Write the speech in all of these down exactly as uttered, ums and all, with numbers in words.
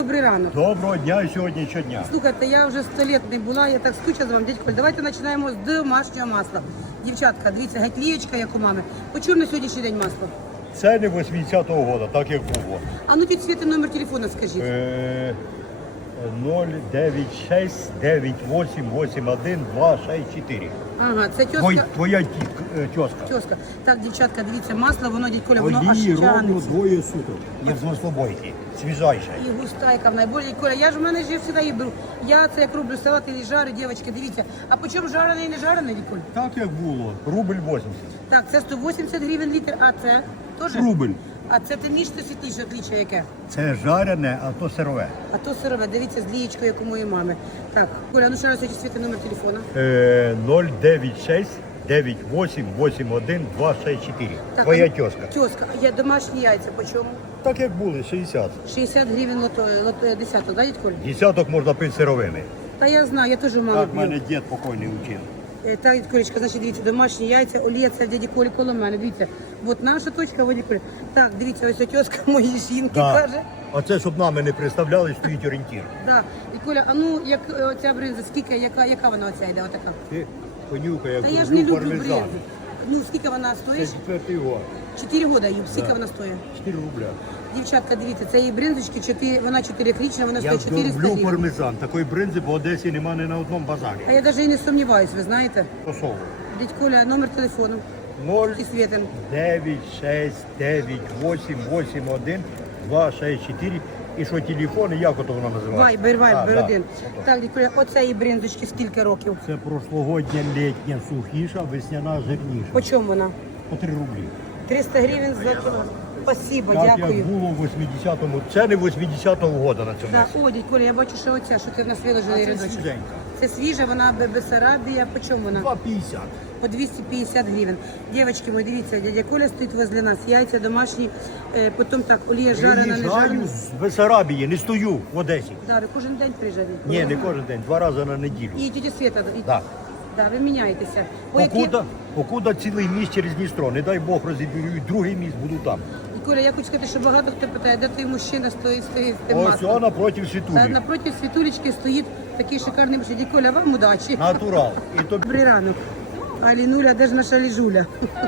Добрий ранок. Доброго дня сьогодні щодня. Слухайте, я вже сто років не була, я так скучила за вами, дядь Коль. Давайте починаємо з домашнього масла. Дівчатка, дивіться, геть лієчка, як у мами. По чому на сьогоднішній день масло? Це не вісімдесятого року, так як було. А ну тут світи номер телефону скажіть. Е, нуль дев'ять шість дев'ять вісім вісім один два шість чотири. Ага, це тьоска. Твоя, твоя тітка, е, тьоска. Тьоска. Так, дівчатка, дивіться, масло, воно, дядь Коля, воно аж Олії ровно тягнеться. двоє суток. Як з маслобойки. Свіжайша. І густайка в найбільше. Дядь Коля, я ж в мене ж завжди її беру. Я це як роблю салат і жарю, дівчатки, дивіться. А по чому жарений і не жарений, дядь Коль? Так як було. Рубль вісімдесят. Так, це сто вісімдесят гривень літр, а це теж? Рубль. А це темніше, світліше, отличие яке? Це жарене, а то сирове. А то сирове, дивіться, з лієчкою, як у моєї мами. Так, Коля, ну ще раз сьогодні світи номер телефона. Е, нуль дев'ять шість дев'ять вісім вісім один два шість чотири. Так, Твоя а- тьоска. Тьоска, я домашні яйця, по чому? Так як були, шістдесят. шістдесят гривень лото, лото, десяток, да, дядь Коль? Десяток можна пити сировими. Та я знаю, я теж маму Так п'ю. мене дід покойний учив. Е, Так, дядь Колечка, значить, дивіться, домашні яйця, олія, це в дяді Колі коло мене, дивіться. От наша точка, в дяді Колі. Так, дивіться, ось тьоска моєї жінки Да. каже. А це, щоб нами не представляли, стоїть орієнтір. Да. Дядь Коля, а ну, як е, оця бринза, скільки, яка, яка вона оця йде, отака? Ти понюхай, як Та я ж не люблю люблю пармезан. бринзу. Ну, скільки вона Це стоїть? четвертий год. Чотири роки їм, скільки Да. вона стоїть? чотири рубля. Дівчатка, дивіться, це її бринзочки, чотири, вона чотирирічна, вона Я стоїть чотириста люблю гривень. пармезан. Такої бринзи в Одесі немає ні на одному базарі. А я навіть і не сумніваюсь, ви знаєте. Косово. Дядь Коля, номер телефону. ноль І Світин. дев'ять шість дев'ять вісім вісім один два шість чотири. І що телефон, і як ото воно називається? Вайбер, А, вайбер да. один. Ото. Так, дядь Коля, оце її бринзочки скільки років? Це прошлогодня літня сухіша, весняна жирніша. По чому вона? По три рублі. триста гривень за кіло. Спасибо, Так дякую. як було в вісімдесятому, це не вісімдесятого года на цьому. Так, о, дядь Коля, я бачу, що оця, що ти в нас виложила А це рядочок. свіженька. Це свіжа, вона Бе- Бессарабія. По чому вона? два п'ятдесят. По двісті п'ятдесят гривень. Дівчатки мої, дивіться, дядя Коля стоїть возле нас. Яйця домашні, е, потім так, олія жарена, не Приїжджаю жарена. з Бессарабії, не стою в Одесі. Да, ви кожен день приїжджаєте? Ні, не кожен день, два рази на неділю. І тетя Света. І... Так. Да, ви міняєтеся. По які... Покуда, покуда цілий міст через Дністро, не дай Бог розіб'ю, і другий міст буду там. І, Коля, я хочу сказати, що багато хто питає, де той мужчина стоїть, стоїть з тим Ось маслом. вона проти Та Світулі. напроти Світулечки стоїть такий шикарний мужчина. Дядя Коля, вам удачі. Натурал. І то Добрий ранок. Алінуля, де ж наша Ліжуля?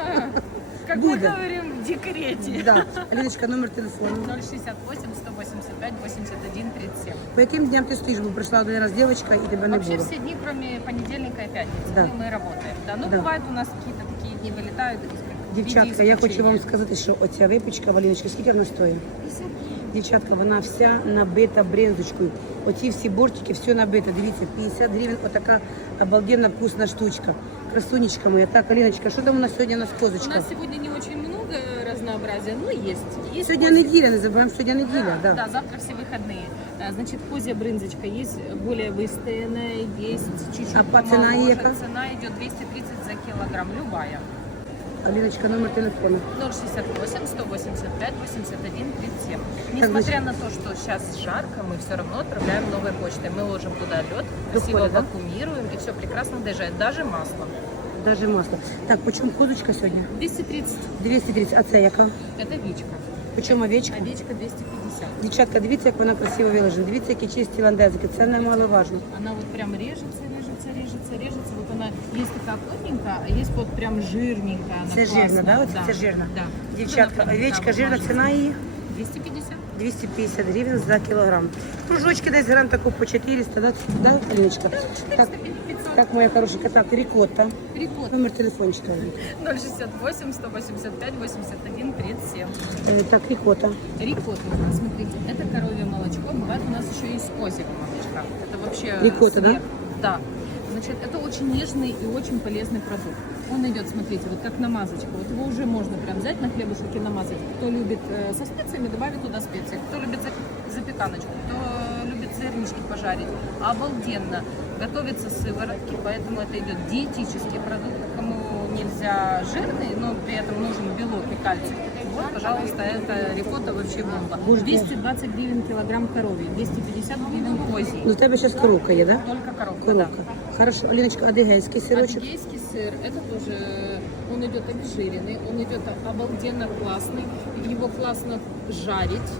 Как Буде. мы говорим, в декрете. Да. Аліночка, номер телефону. ноль шестьдесят восемь сто восемьдесят пять восемьдесят один тридцать семь. По яким дням ти стоїш? Бо прийшла один раз дівчинка і тебе не Вообще було. все дни, кроме понедельника и пятницы, Да. мы, мы работаем. Да, ну Да. бывают у нас какие-то такие дни вылетают. в виде Дівчатка, я хочу исключения. вам сказати, що оця випічка, Валіночка, скільки вона стоїть? Дівчатка, вона вся набита бринзочкою. Оці всі бортики, все набито. Дивіться, п'ятдесят гривень, отака обалденна вкусна штучка. Красунечка моя. Так, Аліночка, що там у нас сьогодні у нас У козочка? нас сегодня не очень много разнообразия, но есть. есть Сьогодні козья- неділя, не забуваємо, сьогодні неділя. Да, Да. да, завтра все выходные. А, Значит, козья брынзочка есть более выстоянная, есть чуть-чуть А по цена помоложе. яка? Цена идет двести тридцать за килограмм, любая. Аліночка, номер телефону. ноль шестьдесят восемь сто восемьдесят пять восемьдесят один тридцать семь. Несмотря на то, что сейчас жарко, мы все равно отправляем новой почтой. Мы ложим туда лед, красиво Доходит, да? вакуумируем, и все прекрасно доезжает. Даже масло. Даже масло. Так, по чому козочка сьогодні? двести тридцать. двісті тридцять. А це яка? Это вичка. По чому овечка? Овечка двести пятьдесят. Дівчатка, дивіться, як вона красиво виложена. Дивіться, які чисті ландезики. Це немаловажно. Она вот прям режется, режется, режется, режется. Вот она есть такая плотненькая, а есть вот прям жирненькая. Она Це жирно, классная. да? Оце це жирно. Да. Дівчатка, Она прям овечка там жирна, мажется. ціна її двести пятьдесят. двісті п'ятдесят гривень за кілограм. Кружочки десь грам таку по чотириста, да, да, Аліночка? Так, пятьсот. так, моя хорошенька. Так, рікотта. Рикотта. Номер телефончика. ноль шестьдесят восемь сто восемьдесят пять восемьдесят один тридцать семь. Е, Так, рікотта. Рикотта у нас, смотрите, это коровье молочко. Бывает у нас еще и с козьего молочка. Это вообще Рикотта, да? сверх. Да. Значит, это очень нежный и очень полезный продукт. Он идет, смотрите, вот как намазочка. Вот его уже можно прям взять на хлебушек и намазать. Кто любит э, со специями, добавит туда специи. Кто любит запи- запеканочку, кто любит зернышки пожарить. Обалденно. Готовится с сыворотки, поэтому это идет диетический продукт. Кому нельзя жирный, но при этом нужен белок и кальций. Вот, пожалуйста, это рикотта вообще бомба. двести двадцать гривен килограмм коровьей, двести пятьдесят гривен козий. Ну, у тебе зараз коровка є, да? Только коровка, Коровка. Хорошо. Аліночка, адигейський да. сирочок. Адыгейский сыр, это тоже, он идет обезжиренный, он идет обалденно классный, его классно жарить,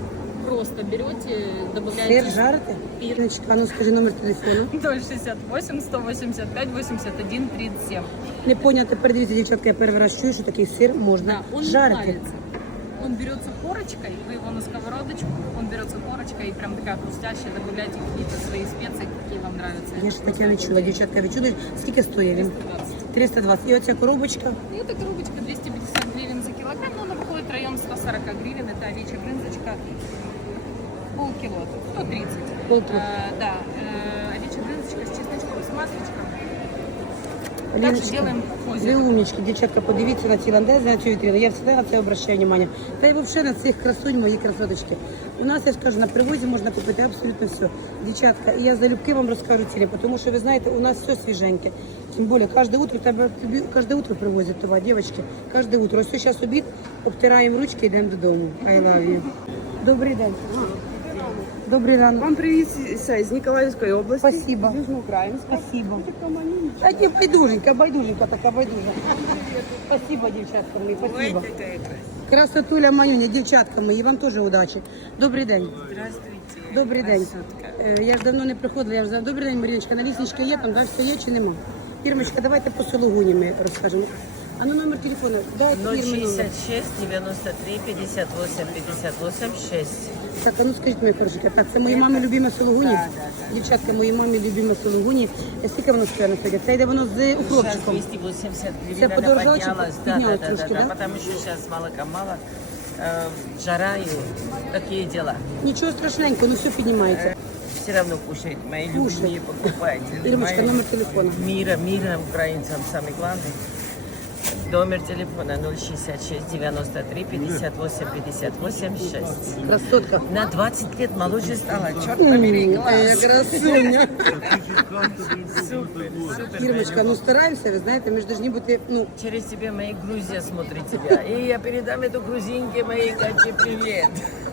просто берете, добавляете... Сир жарите? Іриночка, а ну скажи номер телефону. ноль шестьдесят восемь сто восемьдесят пять восемьдесят один тридцать семь. Не поняла, тепер дивіться, дівчатка, я перший раз чую, що такий сир можна Да, он жарити. плавится. Он берется корочкой, вы его на сковородочку, он берется корочкой и прям такая хрустящая, добавляйте какие-то свои специи, какие вам нравятся. Я ж таке не чула, дівчатка, ви чули, скільки стоїть він? триста двадцать. триста двадцять. І оця коробочка. И эта коробочка двести пятьдесят гривен за килограмм, но она выходит в район сто сорок гривен. Это овечья брынзочка, полкило, сто тридцать. Полкило. Э, да, э, овечья брынзочка с чесночком, с масличком. Также Ліночка, делаем ви фозик. умнички, дівчатка, подивіться на ці ландези, на цю вітрину. Я завжди на це обращаю увагу. Та й взагалі на цих красунь, мої красоточки. У нас, я скажу, на привозі можна купити абсолютно все. Дівчатка, і я залюбки вам розкажу ціни, тому що ви знаєте, у нас все свіженьке. Тим більше, кожне утро, тебе, тобі, кожне утро привозять товар, дівчатки. Кожне утро. Ось зараз обід, обтираємо ручки, йдемо додому. I love you. Добрий день. Добрий ранок. Вам привет из Николаевской области. Спасибо. Южноукраинска. Спасибо. А не байдуженька, байдуженька така байдужа. Спасибо, дівчатка мої, спасибо. Красотуля Манюня, дівчатка мої, вам теж удачі. Добрий день. Здравствуйте. Добрий день. Е, Я ж давно не приходила, я вже знаю. Добрий день, Маріночка, на лісничка є, там, да, все є чи нема? Ірмочка, давайте по Сологуні ми розкажемо. А ну номер телефону, дайте ноль Ірмі номер. шестьдесят шесть девяносто три пятьдесят восемь пятьдесят восемь шесть. Так, а ну скажіть, мої хорошенькі, так, це мої мами любиме Сологуні? Да, да, Дівчатка, мої мамі любиме Сологуні. Е, Скільки воно стоїть на сьогодні? Це йде воно з Сейчас укропчиком. двести восемьдесят Все гривен она подорожало, чи поднялась. Да, поднялось да, да, трошки, да, да? да, потому что сейчас молока мало. Э, жара и такие дела. Нічого страшненького, ну все піднімається. Все равно кушает, мои Кушает. любимые покупатели. Ирмочка, Мои- номер телефона. Мира, мира украинцам самый главный. Номер телефона ноль шестьдесят шесть девяносто три пятьдесят восемь пятьдесят восемь шесть. Красотка. На двадцать лет моложе стала. Черт побери, класс. Е, красуня. Супер, супер. Ірмочка, ну стараємося, ви знаєте, ми ж повинні бути, ну, Через тебя моя Грузия смотрит тебя. И я передам эту грузинке моей Кате привет.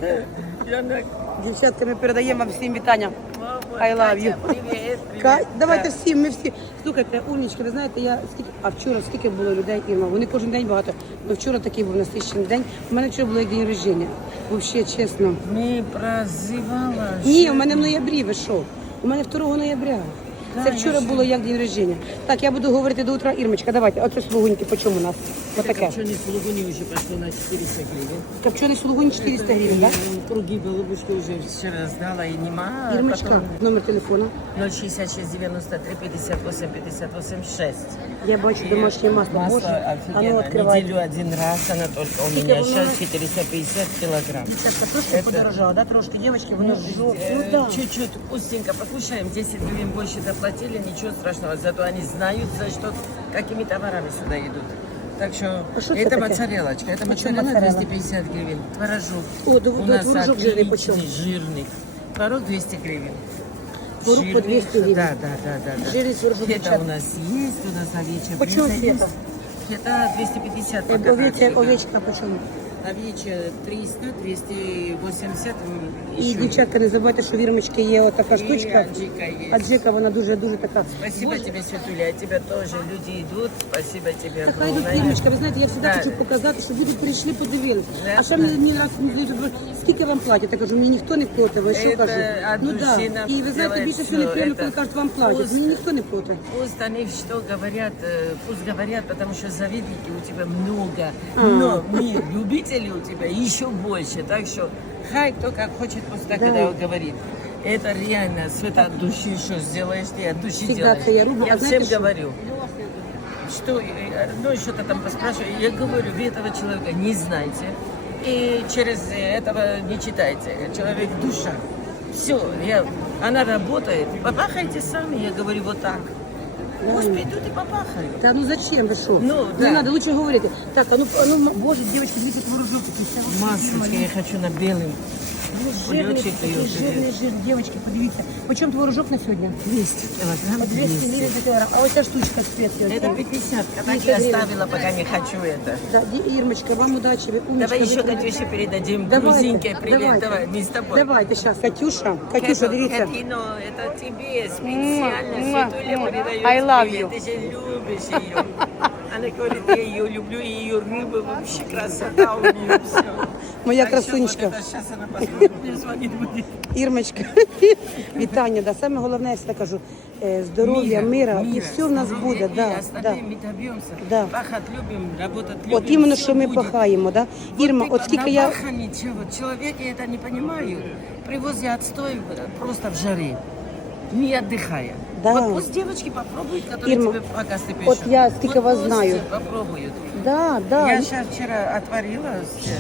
И она, дівчатка, ми передаємо вам всім вітання. «Мама, I love you. Катя, привет, привет». Ка- Давайте Да. всім, ми всі. Слухайте, умнічки, ви знаєте, я скільки, а вчора скільки було людей, Ірма, вони кожен день багато, але вчора такий був насичений день. У мене вчора було як день рождення, взагалі, чесно. Не прозывала. Ні, у мене в ноябрі, ви що? У мене другого ноября. Це вчора було як день рождення. Так, я буду говорити до утра. Ірмочка, давайте, оце слугуньки, по чому у нас? Отаке. Копченый сулугуни уже пошло на четыреста гривен. Копчений сулугунь чотириста гривень, так? И круги голубушки уже вчера знала и нема. Ірмочка, номер телефону. ноль шестьдесят шесть девяносто три пятьдесят восемь пятьдесят восемь шесть. Я бачу домашнее масло. Масло Боже, а ну офигенно. открывай. Неделю один раз она только у Сколько меня было? сейчас четыреста пятьдесят килограмм. Дівчатка, трошки Это- подорожало, да, трошки, дівчатки, воно ж жовте. Ну Э, да. Чуть-чуть вкусненько покушаем, десять гривен больше заплатили, ничего страшного. Зато они знают, за что, какими товарами сюда идут. Так что А что это это такое? моцарелочка. Это Почему моцарелла моцарелла? двести пятьдесят гривен. Творожок. О, да, У да, нас творожок жирный почем? отличный, жирный. Творог двести гривен. Творог по Жирный, двести гривен. Да, да, да, да. да. Жирный творожок, Фета девчата. у нас есть, у нас овечья. Почем брынза фета? есть. Фета двести пятьдесят. Е, пока Овечка, так, да. овечка почему? Овечья триста, двести восемьдесят. м, І, еще дівчатка, не забувайте, що в Ірмочки є отака И штучка. аджика есть. Аджика, вона дуже-дуже така. Спасибо Боже, тебе, Светуля, от тебя тоже люди идут. Спасибо тебе Така йдуть огромное. Ірмочка, ви знаєте, я завжди Да. хочу показати, щоб люди прийшли, подивилися. Да, А ще да. мені мені раз мені кажуть, скільки вам платять? Я кажу, мені ніхто не платить, ви що Це кажу? від Ну да. душі нам І ви знаєте, делають більше всього все. неприємно, Это коли кажуть, вам платять. пусть- Мені ніхто не платить. Пусть они что говорят, э, пусть говорят, потому что завидники у тебя много. А. Но мы, любители у тебя еще больше. Так что хай кто как хочет, пусть так Да. это говорит. Это реально, Света, от души что сделаешь, ты от души Всегда делаешь. это я люблю. Я А знаете, всем что- говорю. Что, э, ну, что-то там поспрашиваю. Я говорю, вы этого человека не знаете. И через этого не читайте. Человек душа. Все, я, она работает. Попахайте сами, я говорю, вот так. Пусть придут и попахают. Та ну зачем ви що? Ну, не да. треба, лучше говорити. Так, а ну, а ну, м- боже, дівчатки, дивіться, творожок такий. Це вообще Масочка я хочу на белым. Жирний, Кульочек такий ее жирний жир, дівчатки, подивіться. Почем творожок на сьогодні? двести килограмм. По двести гривень за кілограм. А ось ця штучка спеція. Это пятьдесят. Так пятьдесят я гривен. оставила, пока не хочу это. Да, Ді- Ірмочка, вам удачі, ви умничка. Давай ви еще крута. Катюше передадим. Давайте, Грузинке привет. давайте. Давай, мы с тобой. Давайте, зараз, Катюша. Катюша, Катю- дивіться. Катино, это тебе специально. Муа, Светуля муа. передает I love привет. you. Ты же любишь ее. Она говорит, я ее люблю, и ее рыбы вообще красота у нее все. Моя красунечка. Сейчас она посмотрит, мне звонит будет. Ірмочка, вітання. Да. Саме головне, я всегда кажу, е, здоров'я, мира, і все в нас здоровья, буде. и Да, да. остальные мы добьемся. Да. Пахать любим, работать любим. От іменно, всё що ми будет. пахаємо, да? Вот Ірма, ты от скільки я... напахани, чего, человеки это не понимают. Привозят отстой просто в жаре, не отдыхая. Да. Вот пусть девочки попробуют, которые Ирма, тебе подкасты пишут. вот я сколько Вот вас пусть знаю. попробуют. Да, да. Я сейчас вчера отварила.